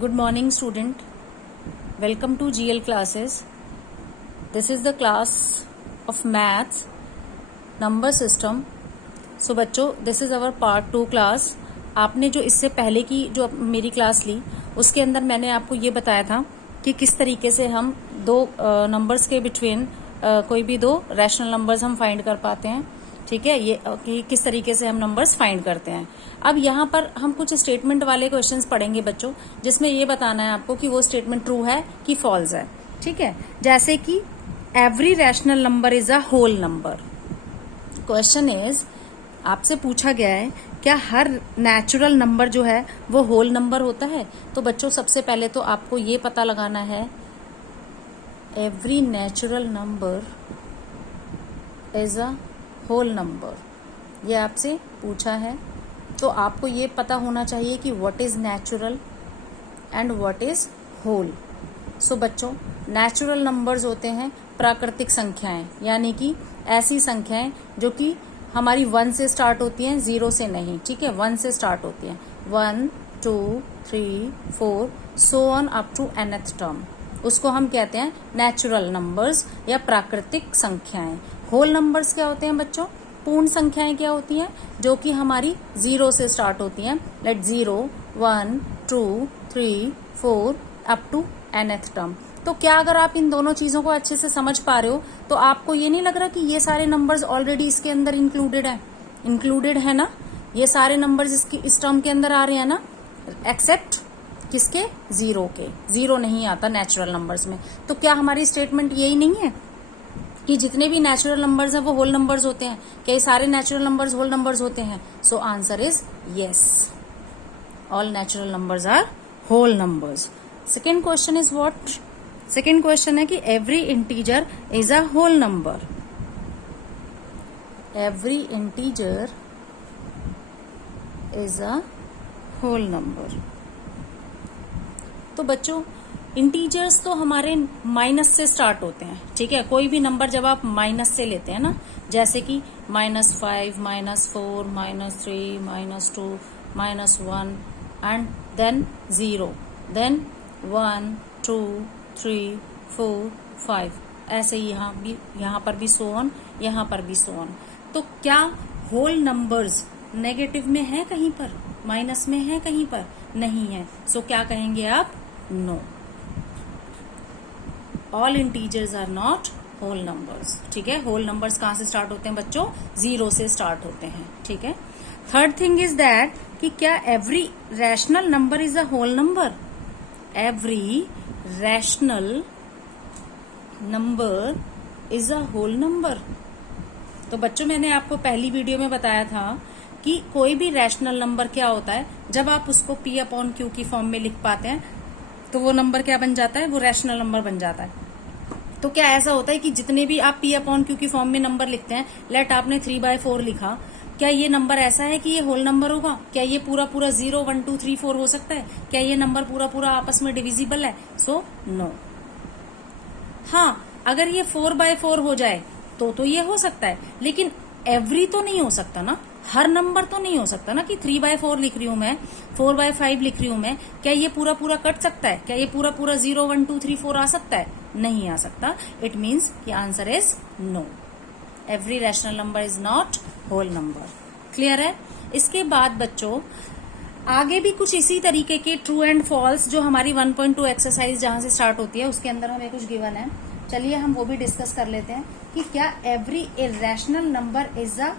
Good morning, student. Welcome to GL classes. This is the class of maths, number system. So बच्चों, this is our part 2 class. आपने जो इससे पहले की जो मेरी क्लास ली उसके अंदर मैंने आपको ये बताया था कि किस तरीके से हम दो नंबर्स के बिटवीन कोई भी दो रैशनल नंबर्स हम फाइंड कर पाते हैं. ठीक है, ये कि किस तरीके से हम नंबर्स फाइंड करते हैं. अब यहाँ पर हम कुछ स्टेटमेंट वाले क्वेश्चंस पढ़ेंगे बच्चों, जिसमें ये बताना है आपको कि वो स्टेटमेंट ट्रू है कि फॉल्स है. ठीक है, जैसे कि every rational number is a whole number. Question is, आपसे पूछा गया है क्या हर नेचुरल नंबर जो है वो होल नंबर होता है. तो बच्चों सबसे पहले तो आपको ये पता लगाना है every natural number is a whole number. ये आपसे पूछा है तो आपको ये पता होना चाहिए कि what is natural and what is whole. So बच्चों, नेचुरल नंबर्स होते हैं प्राकृतिक संख्याएं, यानी कि ऐसी संख्याएं जो कि हमारी 1 से स्टार्ट होती हैं, 0 से नहीं. ठीक है, 1 से स्टार्ट होती हैं. 1 2 3 4 so on up to nth term. उसको हम कहते हैं नेचुरल नंबर्स या प्राकृतिक संख्याएं. होल नंबर्स क्या होते हैं बच्चों? पूर्ण संख्याएं क्या होती हैं जो कि हमारी 0 से स्टार्ट होती हैं. Let 0 1 2 3 4 up to nth term. तो क्या अगर आप इन दोनों चीजों को अच्छे से समझ पा रहे हो तो आपको ये नहीं लग रहा कि ये सारे नंबर्स ऑलरेडी इसके अंदर इंक्लूडेड है ना. ये सारे नंबर्स इस टर्म के अंदर आ रहे हैं ना, एक्सेप्ट किसके? 0 के. 0 नहीं आता नेचुरल नंबर्स में. तो क्या हमारी स्टेटमेंट यही नहीं है कि जितने भी नेचुरल नंबर्स हैं वो होल नंबर्स होते हैं? क्या ये सारे नेचुरल नंबर्स होल नंबर्स होते हैं? So answer is yes, all natural numbers are whole numbers. Second question is what? Second question है कि every integer is a whole number. Every integer is a whole number. तो बच्चों, integers तो हमारे minus से start होते हैं. ठीक है, कोई भी नंबर जब आप माइनस से लेते हैं ना, जैसे कि -5 -4 -3 -2 -1 एंड देन 0, देन 1 2 3 4 5, ऐसे ही यहाँ पर भी सो ऑन, यहाँ पर भी सो ऑन. तो क्या होल नंबर्स नेगेटिव में है कहीं पर, माइनस में है कहीं पर? नहीं है. सो क्या कहेंगे आप? No, all integers are not whole numbers. ठीक है, होल नंबर्स कहां से स्टार्ट होते हैं बच्चों? 0 से स्टार्ट होते हैं. ठीक है. थर्ड थिंग इज दैट कि क्या every rational number is a whole number? Every rational number is a whole number. तो बच्चों, मैंने आपको पहली वीडियो में बताया था कि कोई भी रैशनल नंबर क्या होता है, जब आप उसको P/Q की फॉर्म में लिख पाते हैं तो वो नंबर क्या बन जाता है? वो रैशनल नंबर बन जाता है. तो क्या ऐसा होता है कि जितने भी आप P/Q की फॉर्म में नंबर लिखते हैं, लेट आपने 3/4 लिखा, क्या ये नंबर ऐसा है कि ये होल नंबर होगा? क्या ये पूरा 0 1 2 3 4 हो सकता है? क्या ये नंबर पूरा आपस में डिविजिबल है? So no. हाँ, अगर ये 4/4 हो जाए तो ये हो सकता है, लेकिन एवरी तो नहीं हो सकता ना, हर नंबर तो नहीं हो सकता ना कि 3/4 लिख रही हूं मैं, 4/5 लिख रही हूं मैं. क्या ये पूरा कट सकता है? क्या ये पूरा 0 1 2 3 4 आ सकता है? नहीं आ सकता. इट मीन्स कि answer is no, every rational number is not whole number. Clear है? इसके बाद बच्चों आगे भी कुछ इसी तरीके के ट्रू एंड फॉल्स, जो हमारी 1.2 एक्सरसाइज जहां से स्टार्ट होती है उसके अंदर हमें कुछ गिवन है. चलिए हम वो भी डिस्कस कर लेते हैं कि क्या every irrational number is a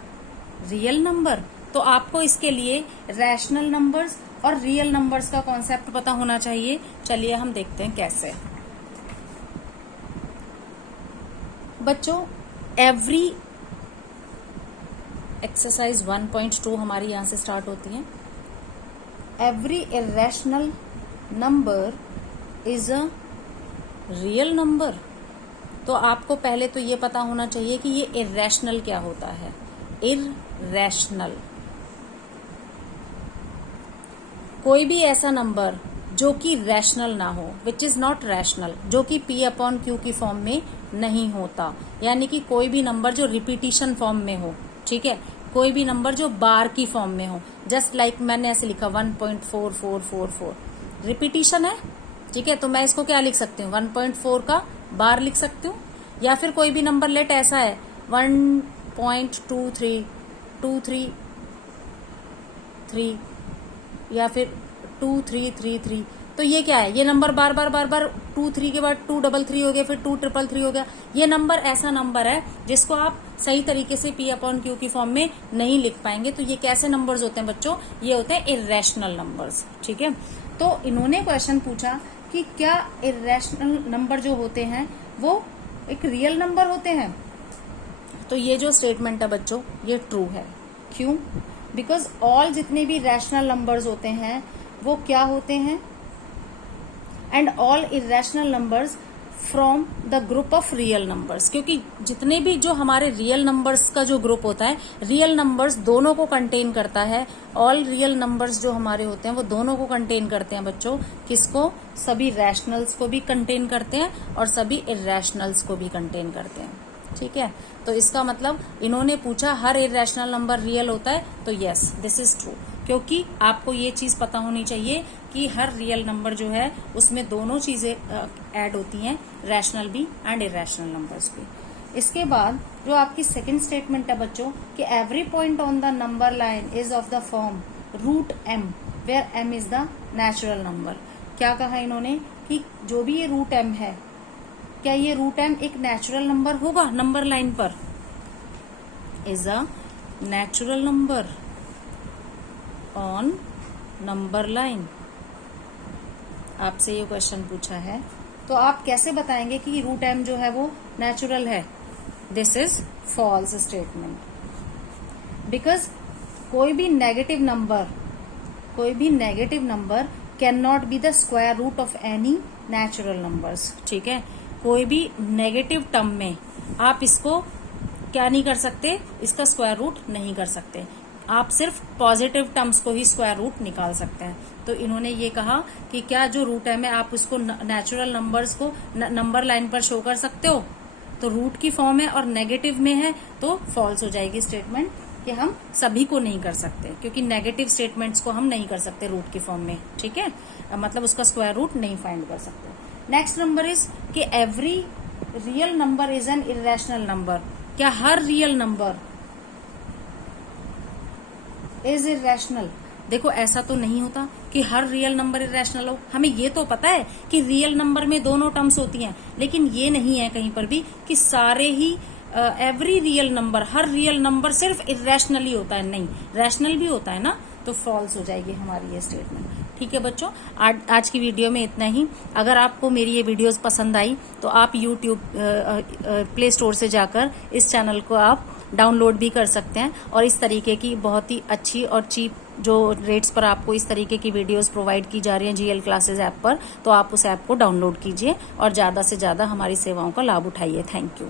real number. तो आपको इसके लिए रैशनल नंबर्स और रियल नंबर्स का कॉन्सेप्ट पता होना चाहिए. चलिए हम देखते हैं कैसे. बच्चों, एवरी एक्सरसाइज 1.2 हमारी यहां से स्टार्ट होती है. Every irrational number is a real number. तो आपको पहले तो ये पता होना चाहिए कि ये इरेशनल क्या होता है. इरेशनल, कोई भी ऐसा नंबर जो कि रैशनल ना हो, विच इज नॉट रैशनल, जो कि P/Q की फॉर्म में नहीं होता. यानी कि कोई भी नंबर जो रिपीटिशन फॉर्म में हो. ठीक है, कोई भी नंबर जो बार की फॉर्म में हो. जस्ट लाइक मैंने ऐसे लिखा 1.4444, रिपीटिशन है, ठीक है। तो मैं इसको क्या लिख सकती हूँ, 1.4 का बार लिख सकती हूँ, या फिर कोई भी नंबर लेट ऐसा है 1.23233 या फिर 2333। तो ये क्या है, ये नंबर बार बार 2 3 के बाद 233 हो गया, फिर 2 3 3 हो गया। ये नंबर ऐसा नंबर है जिसको आप सही तरीके से P/Q की फॉर्म में नहीं लिख पाएंगे। तो ये कैसे नंबर्स होते हैं बच्चों, ये होते हैं इर्रेशनल नंबर्स, ठीक है। तो इन्होंने क्वेश्चन पूछा कि क्या इर्रेशनल नंबर जो होते हैं वो एक रियल नंबर होते हैं। तो ये जो स्टेटमेंट है बच्चों, ये ट्रू है। क्यों? बिकॉज ऑल जितने भी रैशनल नंबर्स होते हैं वो क्या होते हैं, and all irrational numbers from the group of real numbers. क्योंकि जितने भी जो हमारे रियल नंबर्स का जो ग्रुप होता है, रियल नंबर्स दोनों को कंटेन करता है। ऑल रियल नंबर्स जो हमारे होते हैं वो दोनों को कंटेन करते हैं बच्चों। किसको? सभी रैशनल्स को भी कंटेन करते हैं और सभी इरेशनल्स को भी कंटेन करते हैं, ठीक है। तो इसका मतलब इन्होंने पूछा हर इरेशनल नंबर रियल होता है, तो यस दिस इज ट्रू। क्योंकि आपको ये चीज पता होनी चाहिए कि हर रियल नंबर जो है उसमें दोनों चीजें ऐड होती हैं, रैशनल भी एंड इरेशनल नंबर्स भी। इसके बाद जो आपकी सेकंड स्टेटमेंट है बच्चों कि every point on the number line is of the form √m where m is the natural number. क्या कहा इन्होंने कि जो भी ये √m है, क्या ये √m एक नेचुरल नंबर होगा नंबर लाइन पर? Is a natural number on number line. आपसे ये क्वेश्चन पूछा है, तो आप कैसे बताएंगे कि √m जो है वो नेचुरल है? This is false statement. Because कोई भी negative number can not be the square root of any natural numbers, ठीक है। कोई भी नेगेटिव टर्म में आप इसको क्या नहीं कर सकते, इसका स्क्वायर रूट नहीं कर सकते। आप सिर्फ पॉजिटिव टर्म्स को ही स्क्वायर रूट निकाल सकते हैं। तो इन्होंने ये कहा कि क्या जो √m है आप उसको नेचुरल नंबर्स को नंबर लाइन पर शो कर सकते हो, तो रूट की फॉर्म है और नेगेटिव में है, तो फॉल्स हो जाएगी स्टेटमेंट कि हम सभी को नहीं कर सकते, क्योंकि नेगेटिव स्टेटमेंट्स को हम नहीं कर सकते रूट की फॉर्म में, ठीक है। मतलब उसका स्क्वायर रूट नहीं फाइंड कर सकते। नेक्स्ट नंबर इज कि every real number is an irrational number. क्या हर रियल नंबर इज इरेशनल? देखो ऐसा तो नहीं होता कि हर रियल नंबर इरेशनल हो। हमें ये तो पता है कि रियल नंबर में दोनों टर्म्स होती हैं, लेकिन ये नहीं है कहीं पर भी कि सारे ही एवरी रियल नंबर, हर रियल नंबर सिर्फ इरेशनल ही होता है। नहीं, रैशनल भी होता है ना, तो फॉल्स हो जाएगी हमारी ये स्टेटमेंट, ठीक है बच्चों। आज की वीडियो में इतना ही। अगर आपको मेरी ये वीडियोस पसंद आई तो आप यूट्यूब प्ले स्टोर से जाकर इस चैनल को आप डाउनलोड भी कर सकते हैं, और इस तरीके की बहुत ही अच्छी और चीप जो रेट्स पर आपको इस तरीके की वीडियोस प्रोवाइड की जा रही हैं GL क्लासेस ऐप पर, तो आप उस ऐप को डाउनलोड कीजिए और ज़्यादा से ज़्यादा हमारी सेवाओं का लाभ उठाइए। Thank you.